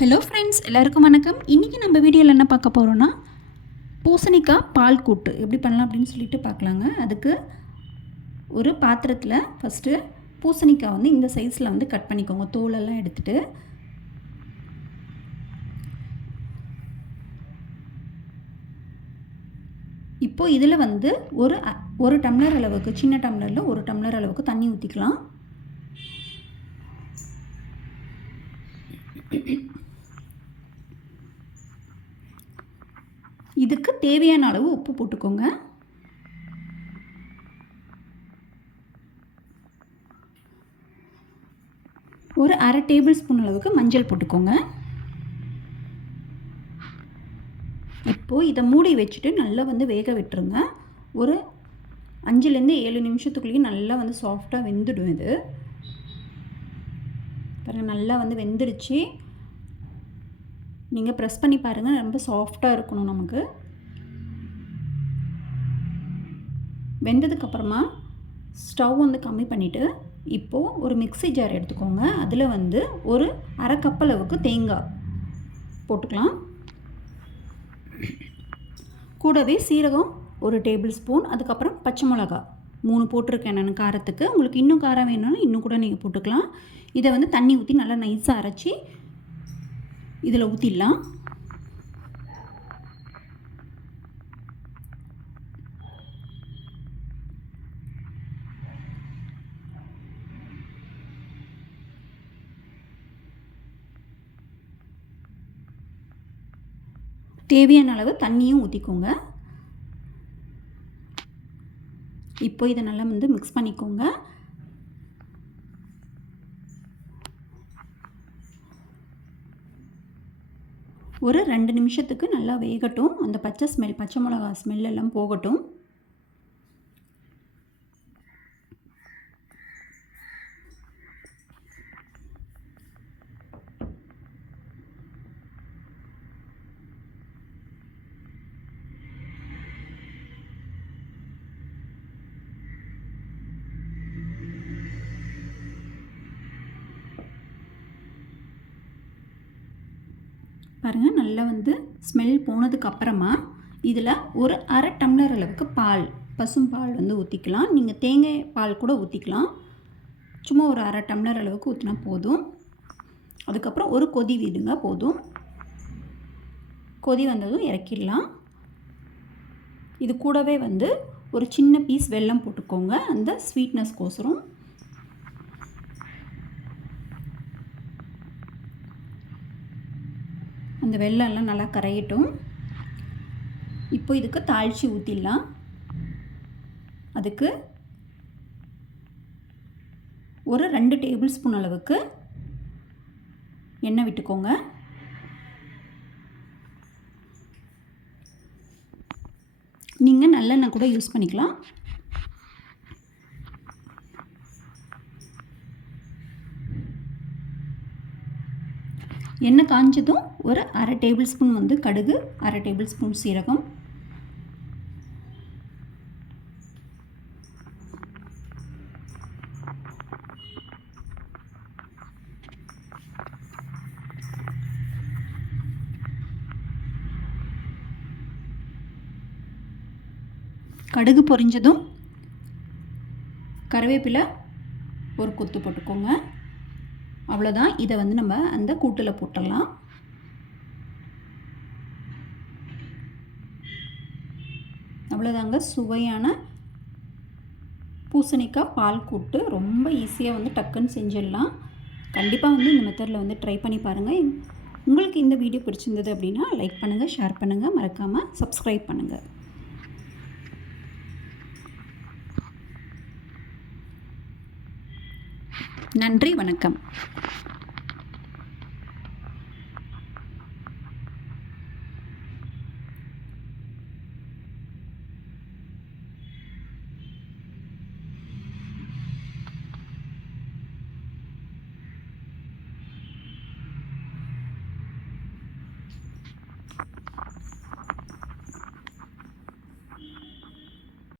Hello friends, எல்லாருக்கும் வணக்கம். இன்றைக்கி நம்ம வீடியோவில் என்ன பார்க்க போகிறோன்னா, பூசணிக்காய் பால் கூட்டு எப்படி பண்ணலாம் அப்படின்னு சொல்லிட்டு பார்க்கலாங்க. அதுக்கு ஒரு பாத்திரத்தில் ஃபஸ்ட்டு பூசணிக்காய் வந்து இந்த சைஸில் வந்து கட் பண்ணிக்கோங்க. தோலெல்லாம் எடுத்துகிட்டு இப்போது இதில் வந்து ஒரு டம்ளர் அளவுக்கு, சின்ன டம்ளரில் ஒரு டம்ளர் அளவுக்கு தண்ணி ஊற்றிக்கலாம். இதுக்கு தேவையான அளவு உப்பு போட்டுக்கோங்க. ஒரு அரை டேபிள் ஸ்பூன் அளவுக்கு மஞ்சள் போட்டுக்கோங்க. இப்போது இதை மூடி வச்சுட்டு நல்லா வந்து வேக விட்டுருங்க. ஒரு 5-7 நிமிஷத்துக்குள்ளேயே நல்லா வந்து சாஃப்டாக வெந்துடும். இது பாருங்கள், நல்லா வந்து வெந்துடுச்சு. நீங்கள் ப்ரெஸ் பண்ணி பாருங்கள், ரொம்ப சாஃப்டாக இருக்கணும். நமக்கு வெந்ததுக்கப்புறமா ஸ்டவ் வந்து கம்மி பண்ணிவிட்டு இப்போது ஒரு மிக்ஸி ஜார் எடுத்துக்கோங்க. அதில் வந்து ஒரு அரை கப் அளவுக்கு தேங்காய் போட்டுக்கலாம். கூடவே சீரகம் ஒரு டேபிள் ஸ்பூன், அதுக்கப்புறம் பச்சை மிளகா 3 போட்டிருக்கேன் நான் காரத்துக்கு. உங்களுக்கு இன்னும் காரம் வேணும்னா இன்னும் கூட நீங்கள் போட்டுக்கலாம். இதை வந்து தண்ணி ஊற்றி நல்லா நைஸாக அரைச்சி இதில் ஊற்றிடலாம். தேவையான அளவு தண்ணியும் ஊற்றிக்கோங்க. இப்போ இதை நல்லா வந்து மிக்ஸ் பண்ணிக்கோங்க. ஒரு 2 நிமிஷத்துக்கு நல்லா வேகட்டும். அந்த பச்சை மிளகா ஸ்மெல் எல்லாம் போகட்டும். பாருங்கள், நல்லா வந்து ஸ்மெல் போனதுக்கப்புறமா இதில் ஒரு அரை டம்ளர் அளவுக்கு பால், பசும் பால் வந்து ஊற்றிக்கலாம். நீங்கள் தேங்காய் பால் கூட ஊற்றிக்கலாம். சும்மா ஒரு அரை டம்ளர் அளவுக்கு ஊற்றினா போதும். அதுக்கப்புறம் ஒரு கொதி விடுங்க, போதும். கொதி வந்ததும் இறக்கிடலாம். இது கூடவே வந்து ஒரு சின்ன பீஸ் வெல்லம் போட்டுக்கோங்க, அந்த ஸ்வீட்னஸ்க்கோசரம். அந்த வெல்லம் எல்லாம் நல்லா கரையட்டும். இப்போ இதுக்கு தாளித்து ஊற்றிடலாம். அதுக்கு ஒரு 2 டேபிள் ஸ்பூன் அளவுக்கு எண்ணெய் விட்டுக்கோங்க. நீங்கள் நல்லெண்ணெய் கூட யூஸ் பண்ணிக்கலாம். எண்ணெய் காஞ்சதும் ஒரு அரை டேபிள் ஸ்பூன் வந்து கடுகு, அரை டேபிள் ஸ்பூன் சீரகம், கடுகு பொரிஞ்சதும் கருவேப்பிலை ஒரு கொத்து போட்டுக்கோங்க. அவ்வளோதான். இதை வந்து நம்ம அந்த கூட்டில் போட்டுடலாம். அவ்வளோதாங்க, சுவையான பூசணிக்காய் பால் கூட்டு. ரொம்ப ஈஸியாக வந்து டக்குன்னு செஞ்சிடலாம். கண்டிப்பாக வந்து இந்த மெத்தடில் வந்து ட்ரை பண்ணி பாருங்கள். உங்களுக்கு இந்த வீடியோ பிடிச்சிருந்தது அப்படின்னா லைக் பண்ணுங்கள், ஷேர் பண்ணுங்கள், மறக்காமல் சப்ஸ்கிரைப் பண்ணுங்கள். நன்றி, வணக்கம்.